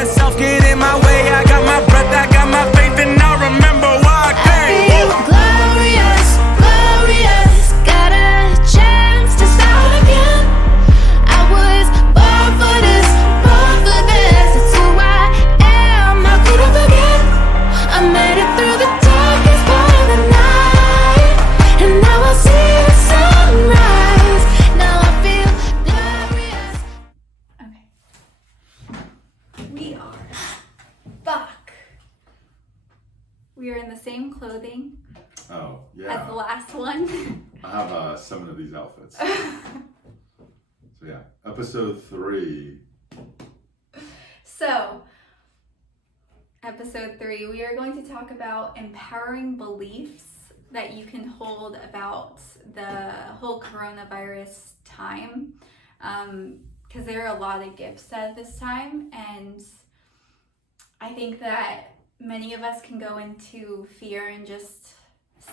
let self get in my way. I got my breath, I got my faith, and I remember why I came. I feel glorious, glorious. Got a chance to start again. I was born for this, born for this. It's who I am, how could I forget? I made it through the darkest part of the night, and now I see the sunrise. Now I feel glorious. Okay. We are back. We are in the same clothing Oh, as the yeah. last one. I have 7 of these outfits. So yeah, episode 3. So, episode 3, we are going to talk about empowering beliefs that you can hold about the whole coronavirus time. Because there are a lot of gifts at this time, and I think that many of us can go into fear and just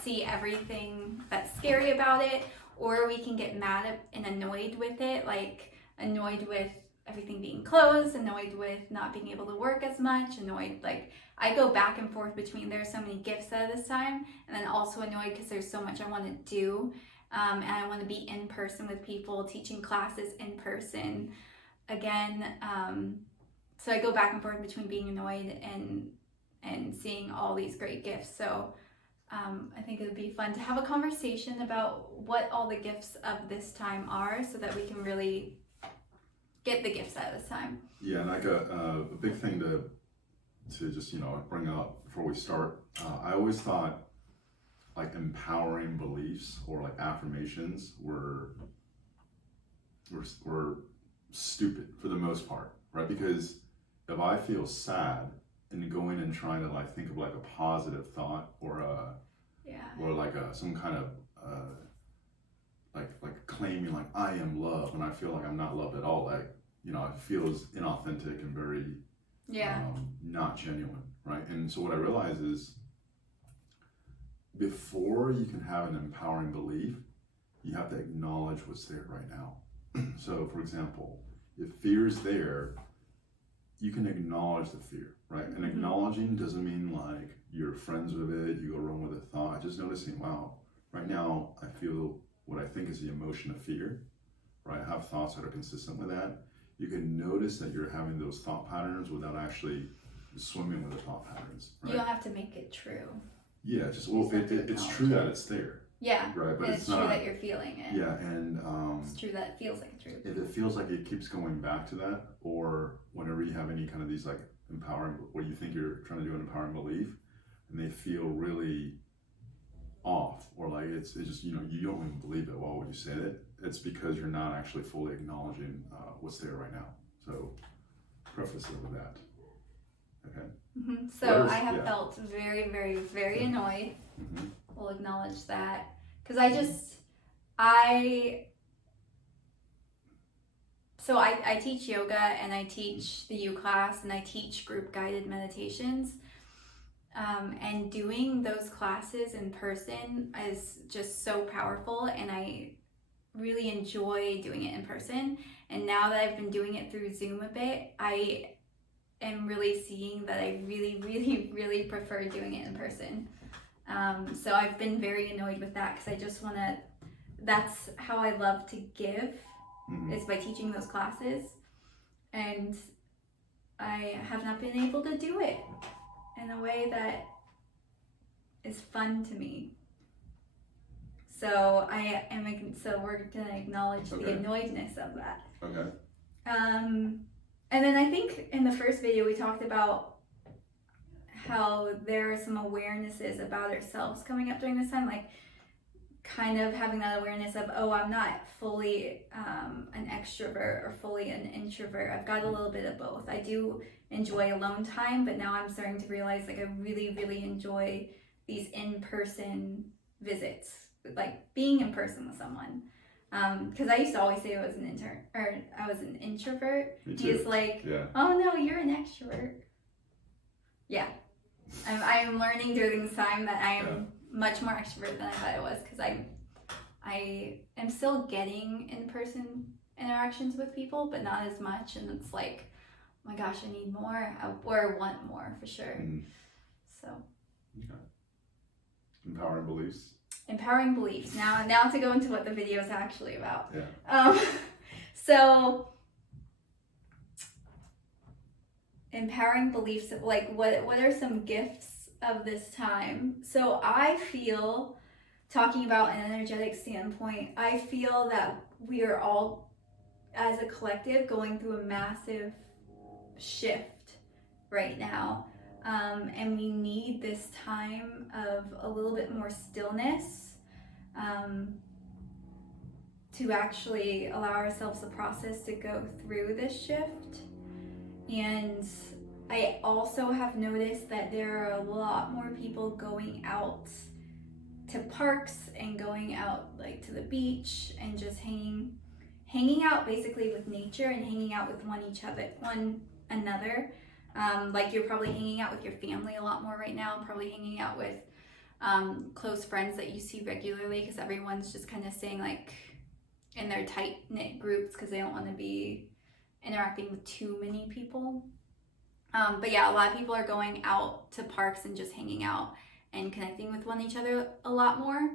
see everything that's scary about it, or we can get mad and annoyed with it, like annoyed with everything being closed, annoyed with not being able to work as much, annoyed, like I go back and forth between there's so many gifts at this time, and then also annoyed because there's so much I want to do, and I want to be in person with people, teaching classes in person again, so I go back and forth between being annoyed and seeing all these great gifts. So I think it would be fun to have a conversation about what all the gifts of this time are, so that we can really get the gifts out of this time. Yeah, and like a big thing to just, bring up before we start, I always thought like empowering beliefs or like affirmations were stupid for the most part, right? Because if I feel sad and going and trying to like think of like a positive thought or like some kind of like claiming like I am love, and I feel like I'm not loved at all, like it feels inauthentic and very not genuine, right? And so what I realize is before you can have an empowering belief, you have to acknowledge what's there right now. So for example, if fear is there, you can acknowledge the fear, right? And acknowledging doesn't mean like you're friends with it, you go wrong with a thought. Just noticing, wow, right now I feel what I think is the emotion of fear, right? I have thoughts that are consistent with that. You can notice that you're having those thought patterns without actually swimming with the thought patterns, right? You don't have to make it true. Yeah, it's true that it's there. Yeah, right, but and it's true not that you're feeling it. Yeah, and it's true that it feels like true. if it feels like it keeps going back to that, or whenever you have any kind of these like empowering, where you think you're trying to do an empowering belief, and they feel really off, or like it's just you don't even believe it. Well, when you say it, it's because you're not actually fully acknowledging what's there right now. So preface it with that. Okay. So I have felt very, very, very annoyed. We'll acknowledge that, because I teach yoga, and I teach the U class, and I teach group guided meditations, and doing those classes in person is just so powerful, and I really enjoy doing it in person. And now that I've been doing it through Zoom a bit, I am really seeing that I really, really, really prefer doing it in person. So I've been very annoyed with that, because I just want to, that's how I love to give, is by teaching those classes, and I have not been able to do it in a way that is fun to me. So we're gonna acknowledge the annoyedness of that. Okay. And then I think in the first video we talked about how there are some awarenesses about ourselves coming up during this time, like kind of having that awareness of, oh, I'm not fully an extrovert or fully an introvert. I've got a little bit of both. I do enjoy alone time, but now I'm starting to realize like I really, really enjoy these in-person visits, like being in person with someone. Because I used to always say I was an introvert. He's like, oh no, you're an extrovert. Yeah, I'm learning during this time that I am much more extrovert than I thought I was, because I am still getting in-person interactions with people, but not as much, and it's like my gosh, I need more, or want more for sure. So. Okay. Empowering beliefs. Empowering beliefs. Now to go into what the video is actually about. Yeah. So empowering beliefs, like what are some gifts of this time? So I feel, talking about an energetic standpoint, I feel that we are all, as a collective, going through a massive shift right now. And we need this time of a little bit more stillness to actually allow ourselves the process to go through this shift. And I also have noticed that there are a lot more people going out to parks and going out like to the beach and just hanging out basically with nature and hanging out with one another. Like you're probably hanging out with your family a lot more right now, probably hanging out with close friends that you see regularly, because everyone's just kind of staying like in their tight knit groups because they don't want to be interacting with too many people. But yeah, a lot of people are going out to parks and just hanging out and connecting with each other a lot more.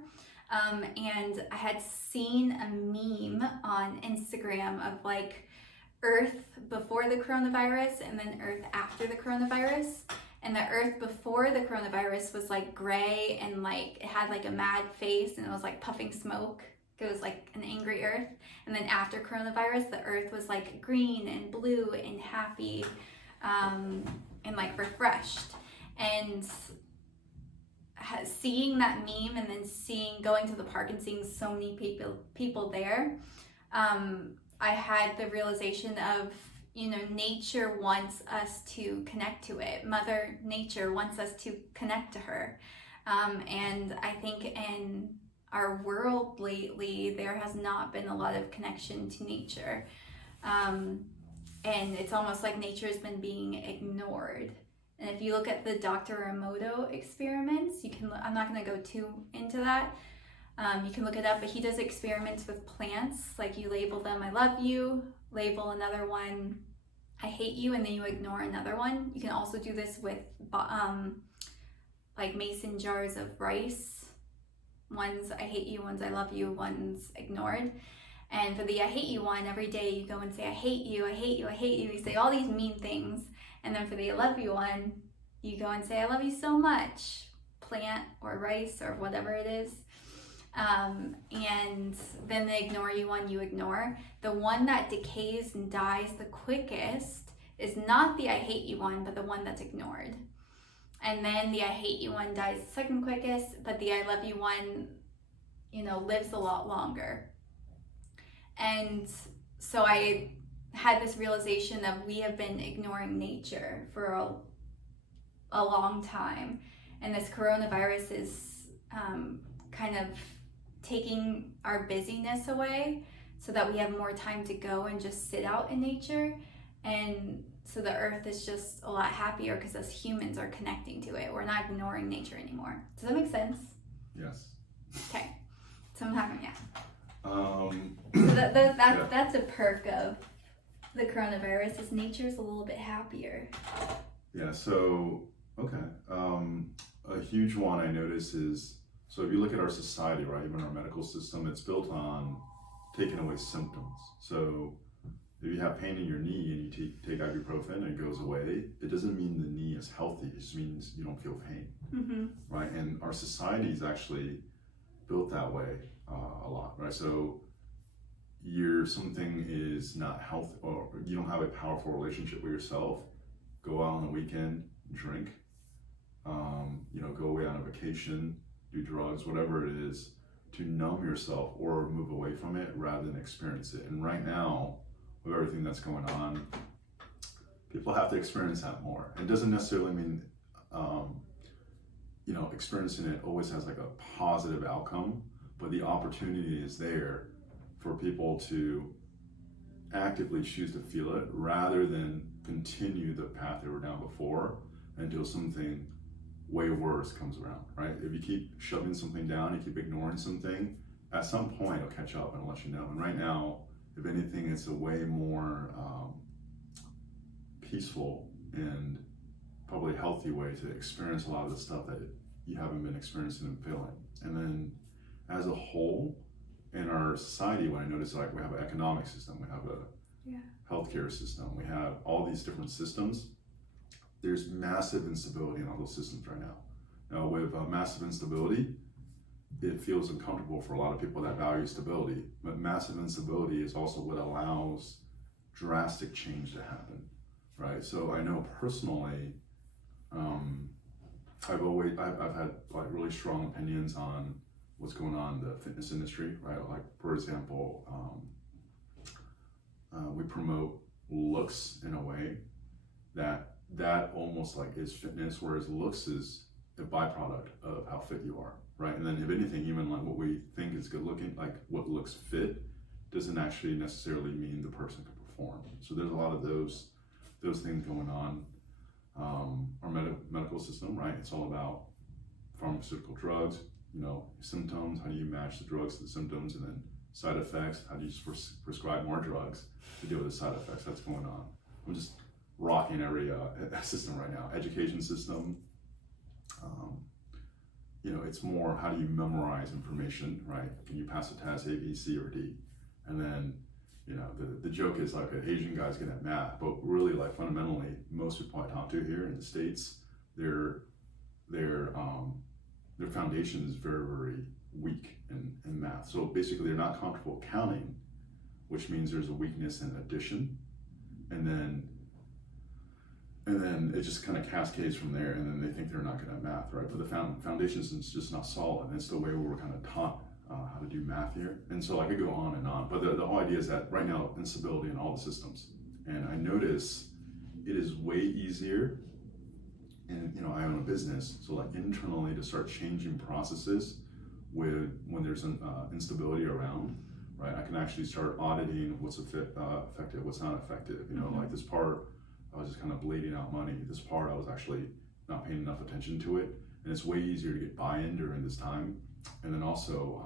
And I had seen a meme on Instagram of like Earth before the coronavirus and then Earth after the coronavirus. And the Earth before the coronavirus was like gray and like it had like a mad face and it was like puffing smoke. It was like an angry Earth. And then after coronavirus, the Earth was like green and blue and happy and like refreshed. And seeing that meme and then going to the park and seeing so many people there, I had the realization of, nature wants us to connect to it. Mother Nature wants us to connect to her. And I think in our world lately, there has not been a lot of connection to nature. And it's almost like nature has been being ignored. And if you look at the Dr. Emoto experiments, I'm not going to go too into that. You can look it up, but he does experiments with plants. Like you label them, I love you, label another one, I hate you, and then you ignore another one. You can also do this with like mason jars of rice. One's I hate you, one's I love you, one's ignored. And for the I hate you one, every day you go and say, I hate you, I hate you, I hate you. You say all these mean things. And then for the I love you one, you go and say, I love you so much, plant or rice or whatever it is. And then the ignore you one, you ignore. The one that decays and dies the quickest is not the I hate you one, but the one that's ignored. And then the I hate you one dies the second quickest, but the I love you one, lives a lot longer. And so I had this realization of we have been ignoring nature for a long time. And this coronavirus is kind of taking our busyness away so that we have more time to go and just sit out in nature. And so the earth is just a lot happier because us humans are connecting to it. We're not ignoring nature anymore. Does that make sense? Yes. Okay. So I'm having, yeah. So that's a perk of the coronavirus, is nature's a little bit happier. Yeah, so, okay. A huge one I notice is, so if you look at our society, right, even our medical system, it's built on taking away symptoms. So if you have pain in your knee and you take ibuprofen and it goes away, it doesn't mean the knee is healthy. It just means you don't feel pain, right? And our society is actually built that way a lot, right? So something is not healthy, or you don't have a powerful relationship with yourself, go out on the weekend, drink, go away on a vacation, do drugs, whatever it is, to numb yourself or move away from it rather than experience it. And right now, with everything that's going on, people have to experience that more. It doesn't necessarily mean, experiencing it always has like a positive outcome, but the opportunity is there for people to actively choose to feel it rather than continue the path they were down before until something way worse comes around, right? If you keep shoving something down, you keep ignoring something, at some point it'll catch up and let you know. And right now, if anything, it's a way more peaceful and probably healthy way to experience a lot of the stuff that you haven't been experiencing and feeling. And then as a whole, in our society, what I notice, like, we have an economic system, we have a healthcare system, we have all these different systems. There's massive instability in all those systems right now. Now, with massive instability, it feels uncomfortable for a lot of people that value stability, but massive instability is also what allows drastic change to happen, right? So I know personally, I've had like really strong opinions on what's going on in the fitness industry, right? Like, for example, we promote looks in a way that almost like is fitness, whereas looks is a byproduct of how fit you are, right? And then if anything, even like what we think is good looking, like what looks fit, doesn't actually necessarily mean the person can perform. So there's a lot of those things going on. Our medical system, right? It's all about pharmaceutical drugs, symptoms, how do you match the drugs to the symptoms, and then side effects, how do you just prescribe more drugs to deal with the side effects? That's going on. I'm just rocking every system right now. Education system, it's more, how do you memorize information, right? Can you pass a test, A, B, C, or D? And then, the joke is like an Asian guy's good at math, but really, like, fundamentally, most people I talk to here in the States, their foundation is very, very weak in math. So basically, they're not comfortable counting, which means there's a weakness in addition, and then it just kind of cascades from there, and then they think they're not good at math, right? But the foundation is just not solid, and it's the way we were kind of taught how to do math here. And so I could go on and on, but the whole idea is that right now, instability in all the systems. And I notice it is way easier, and I own a business, so like internally to start changing processes when there's an instability around, right? I can actually start auditing what's effective, what's not effective. Like this part, I was just kind of bleeding out money. This part, I was actually not paying enough attention to it. And it's way easier to get buy-in during this time. And then also,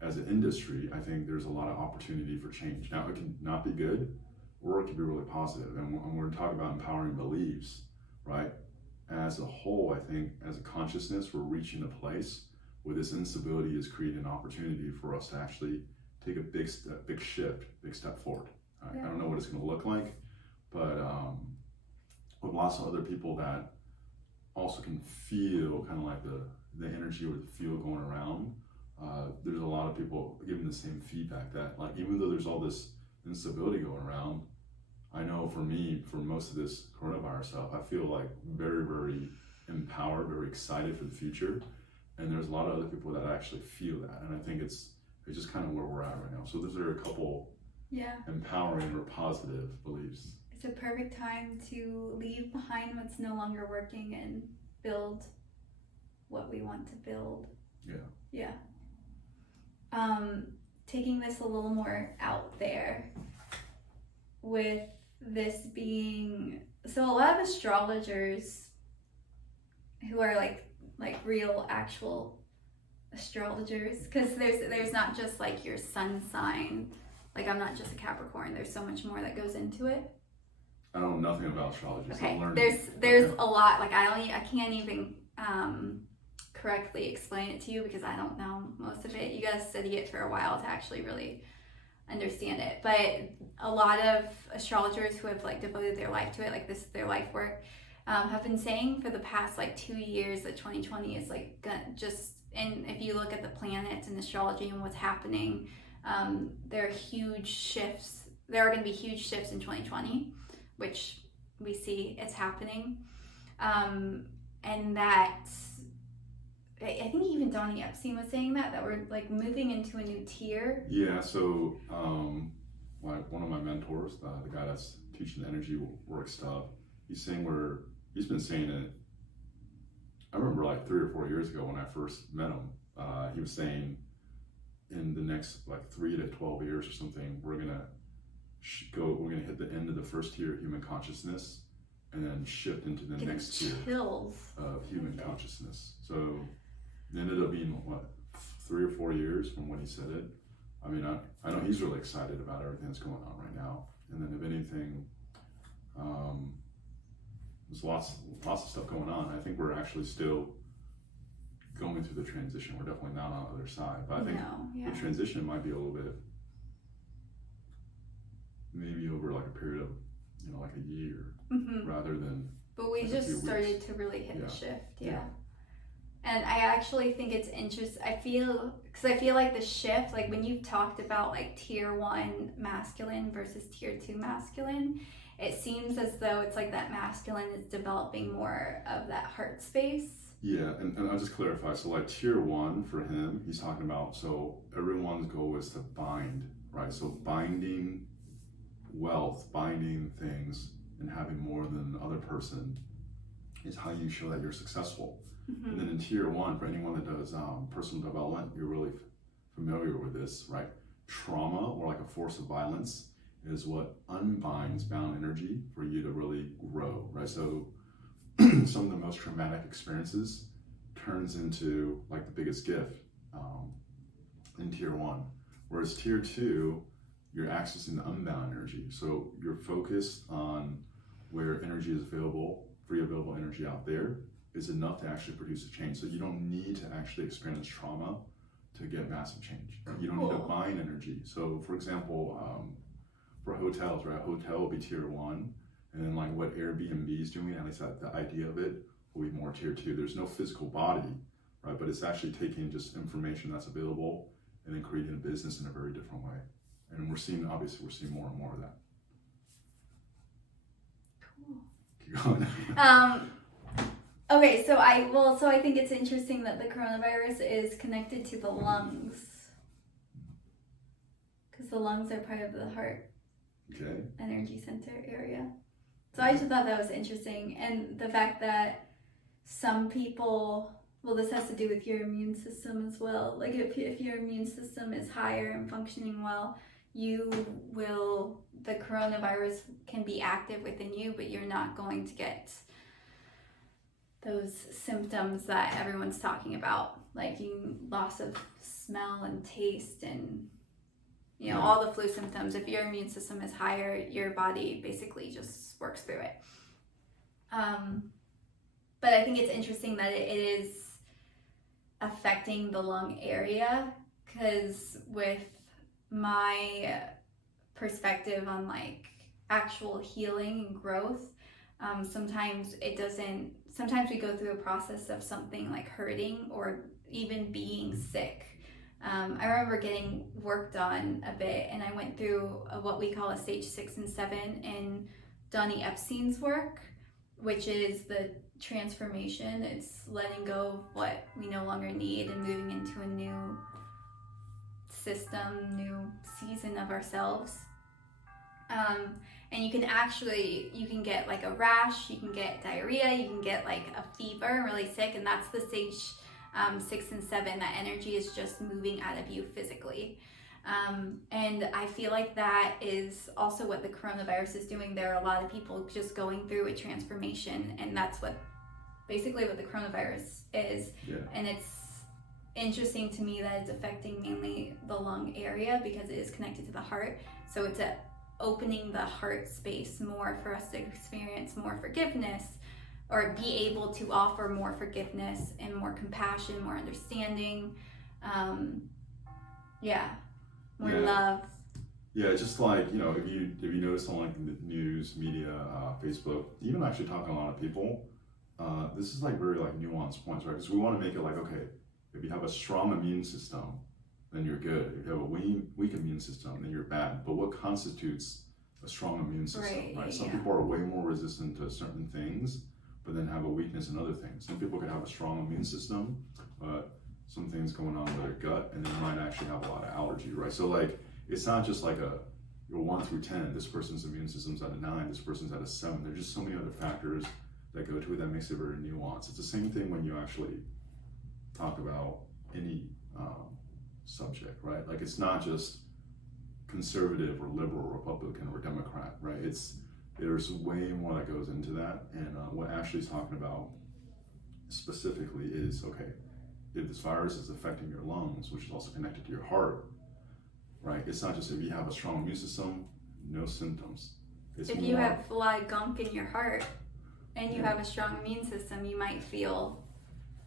as an industry, I think there's a lot of opportunity for change. Now, it can not be good, or it can be really positive. And we're going to talk about empowering beliefs, right? As a whole, I think as a consciousness, we're reaching a place where this instability is creating an opportunity for us to actually take a big step forward. Right? Yeah. I don't know what it's going to look like, but with lots of other people that also can feel kind of like the energy or the feel going around, there's a lot of people giving the same feedback that, like, even though there's all this instability going around, I know for me, for most of this coronavirus stuff, I feel like very, very empowered, very excited for the future. And there's a lot of other people that actually feel that. And I think it's just kind of where we're at right now. So those are a couple empowering or positive beliefs. It's a perfect time to leave behind what's no longer working and build what we want to build. Yeah. Taking this a little more out there, with this being, so a lot of astrologers who are like real actual astrologers, because there's not just like your sun sign, like I'm not just a Capricorn, there's so much more that goes into it. I know nothing about astrology. Okay, so there's a lot, like I can't even correctly explain it to you because I don't know most of it. You gotta study it for a while to actually really understand it. But a lot of astrologers who have like devoted their life to it, like this their life work, have been saying for the past like 2 years that 2020 is like just, and if you look at the planets and astrology and what's happening, there are huge shifts. There are going to be huge shifts in 2020, which we see it's happening, and that I think even Donnie Epstein was saying that we're like moving into a new tier. Yeah. So one of my mentors, the guy that's teaching the energy work stuff, he's been saying it. I remember like 3 or 4 years ago when I first met him, he was saying in the next like 3 to 12 years or something, we're gonna hit the end of the first tier of human consciousness and then shift into the next tier of human consciousness. So it ended up being 3 or 4 years from when he said it. I mean, I know he's really excited about everything that's going on right now. And then if anything, there's lots of stuff going on. I think we're actually still going through the transition. We're definitely not on the other side, but I think the transition might be a little bit, maybe over like a period of, you know, like a year, rather than. But we like just started to really hit the shift, And I actually think it's interesting. I feel like the shift, like when you've talked about like tier 1 masculine versus tier 2 masculine, it seems as though it's like that masculine is developing more of that heart space. Yeah, and I'll just clarify. So like tier 1 for him, he's talking about, so everyone's goal is to bind, right? So binding wealth, binding things, and having more than the other person is how you show that you're successful. And then in tier 1, for anyone that does personal development, you're really familiar with this, right? Trauma, or like a force of violence, is what unbinds bound energy for you to really grow, right? So some of the most traumatic experiences turns into like the biggest gift in tier 1. Whereas tier 2, you're accessing the unbound energy. So you're focused on where energy is available, free available energy out there is enough to actually produce a change. So you don't need to actually experience trauma to get massive change. You don't need to bind energy. So for example, for hotels, right? A hotel will be tier 1, and then like what Airbnb is doing, at least the idea of it, will be more tier 2. There's no physical body, right? But it's actually taking just information that's available and then creating a business in a very different way. And we're seeing more and more of that. Cool. Keep going. Okay, so I think it's interesting that the coronavirus is connected to the lungs, because the lungs are part of the heart energy center area. So I just thought that was interesting, and the fact that some people, well, this has to do with your immune system as well. Like if your immune system is higher and functioning well, the coronavirus can be active within you, but you're not going to get those symptoms that everyone's talking about, like loss of smell and taste, and all the flu symptoms. If your immune system is higher, your body basically just works through it. But I think it's interesting that it is affecting the lung area, because with my perspective on like actual healing and growth, sometimes we go through a process of something like hurting or even being sick. I remember getting work done a bit, and I went through what we call a stage 6 and 7 in Donnie Epstein's work, which is the transformation. It's letting go of what we no longer need and moving into a new system, new season of ourselves. And you can get like a rash, you can get diarrhea, you can get like a fever, really sick, and that's the stage 6 and 7. That energy is just moving out of you physically. And I feel like that is also what the coronavirus is doing. There are a lot of people just going through a transformation, and that's basically what the coronavirus is. Yeah. And it's interesting to me that it's affecting mainly the lung area because it is connected to the heart. So it's opening the heart space more for us to experience more forgiveness, or be able to offer more forgiveness and more compassion, more understanding, more love. Yeah, just like, if you notice on like the news, media, Facebook, even actually talking to a lot of people, this is like very like nuanced points, right? Because we want to make it like, okay, if you have a strong immune system, then you're good. If you have a weak immune system, then you're bad. But what constitutes a strong immune system, right? Some people are way more resistant to certain things, but then have a weakness in other things. Some people could have a strong immune system, but some things going on with their gut, and they might actually have a lot of allergy, right? So like, it's not just like you're 1 through 10, this person's immune system's at a 9, this person's at a 7. There's just so many other factors that go to it that makes it very nuanced. It's the same thing when you actually talk about any subject, right? Like, it's not just conservative or liberal, Republican or Democrat, right? There's way more that goes into that. And what Ashley's talking about specifically is, okay, if this virus is affecting your lungs, which is also connected to your heart, right? It's not just if you have a strong immune system, no symptoms. If you have a lot of gunk in your heart, and you have a strong immune system, you might feel.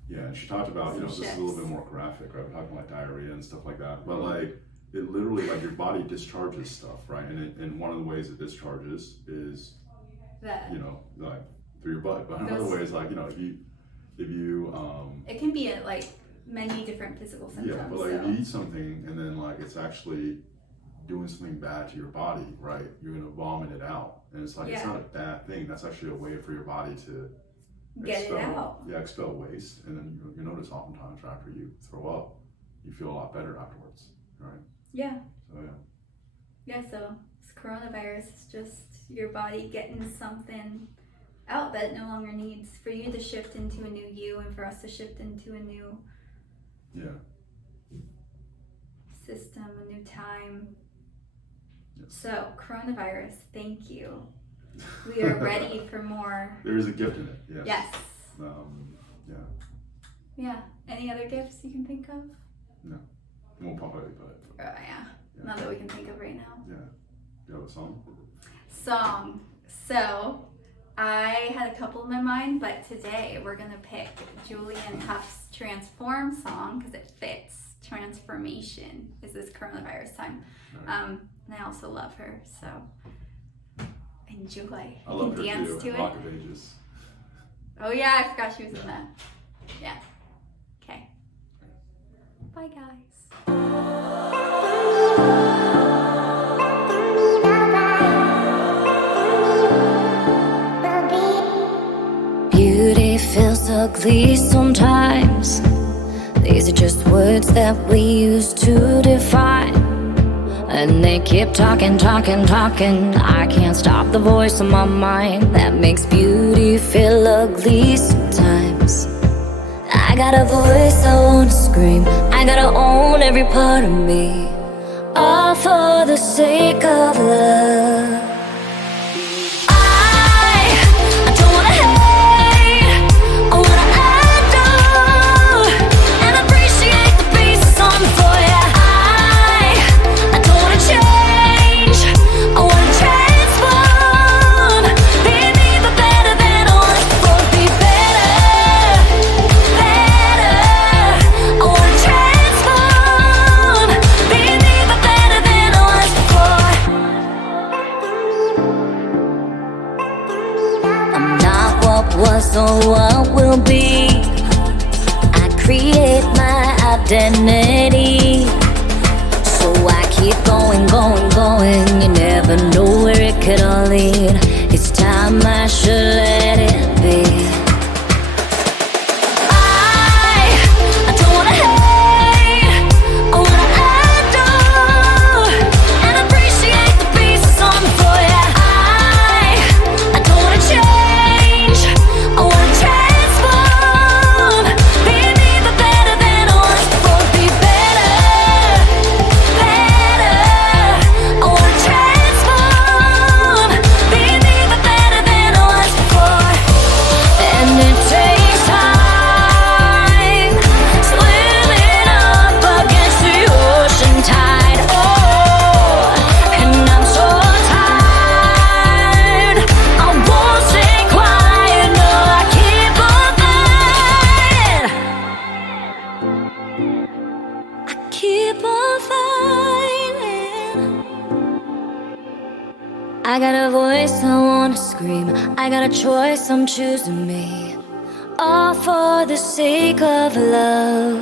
Yeah, and she talked about, this is a little Shifts. bit more graphic, right? We're talking like diarrhea and stuff like that. But like, it literally, like your body discharges stuff, right? And one of the ways it discharges is, That like through your butt. But another way is like, if you, it can be like many different physical symptoms. yeah, but like if you eat something and then like it's actually doing something bad to your body, right? You're gonna vomit it out. And it's like, it's not a bad thing. That's actually a way for your body to get it out. Yeah, expel waste, and then you notice oftentimes after you throw up, you feel a lot better afterwards, right? Yeah. So Yeah, so this coronavirus is just your body getting something out that it no longer needs, for you to shift into a new you and for us to shift into a new system, a new time. Yes. So coronavirus, thank you. We are ready for more. There is a gift in it. Yes. Yes. Yeah. Yeah. Any other gifts you can think of? No. Won't probably, but Yeah. Not that we can think of right now. yeah. You have a song? Song. So I had a couple in my mind, but today we're gonna pick Julian Huff's Transform song because it fits. Transformation is this coronavirus time. And I also love her, so enjoy. I love her dance too. to it. Rock of Ages. Oh yeah, I forgot she was in that. Yeah. Okay. Bye guys. Beauty feels ugly sometimes. These are just words that we use to define. And they keep talking, talking, talking. I can't stop the voice in my mind that makes beauty feel ugly sometimes. I got a voice I wanna scream. I gotta own every part of me, all for the sake of love. I don't wanna hate, I wanna adore and appreciate the pieces on the floor. Yeah, I don't wanna change, I wanna transform. Be me, but better than I was before. Be better, better. I wanna transform. Be me, but better than I was before. I'm not what was or what will be. I create my identity, so I keep going, going, going. You never know where it could all lead. It's time I should let it be. I don't wanna hate, I wanna adore and appreciate the pieces on the floor. Yeah, I don't wanna change, I wanna transform. Be me, but better than I was before. Be better, better. I wanna transform. Be me, but better than I was before. And it takes time, swimming up against the ocean tide. Oh, and I'm so tired. I won't stay quiet. No, I keep on fighting. I keep on fighting. I got a voice I wanna scream. I got a choice, I'm choosing me, all for the sake of love.